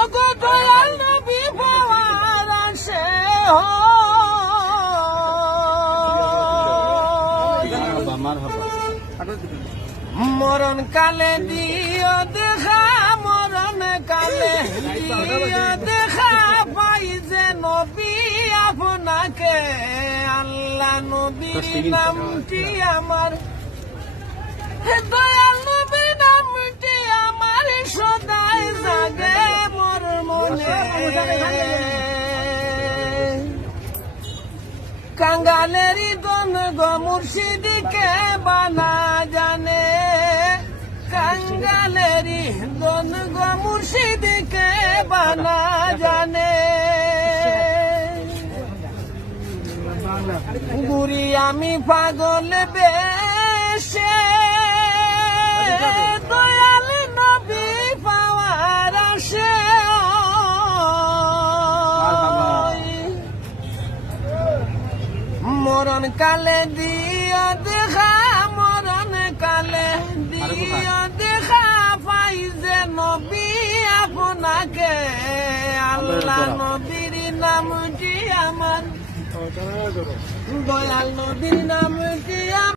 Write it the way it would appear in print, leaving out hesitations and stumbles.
ওগো দয়াল নবী পাওয়ার আসে মরণ কালে দিও দেখা, মরণ কালে দিও দেখা, পাই যে নবী আপনাকে। আল্লাহ নবীর নামটি আমার, দয়াল নবীর নামটি আমার সদাই জাগে মোর মনে। কাঙ্গালেরই দন গো মুর্শিদিকে বানা জানে, কাঙ্গালেরই দন গো মুর্শিদিকে বানা জানে। বুড়ি আমি পাগল বেশে দয়াল নবী পাওয়ার আসে মরণ কালে দিও দেখা, মরণ কালে দিও দেখা, পাই যে নবী আপনাকে। আল্লাহ নবীর নামটি আমার, দয়াল নবীর নামটি আমার।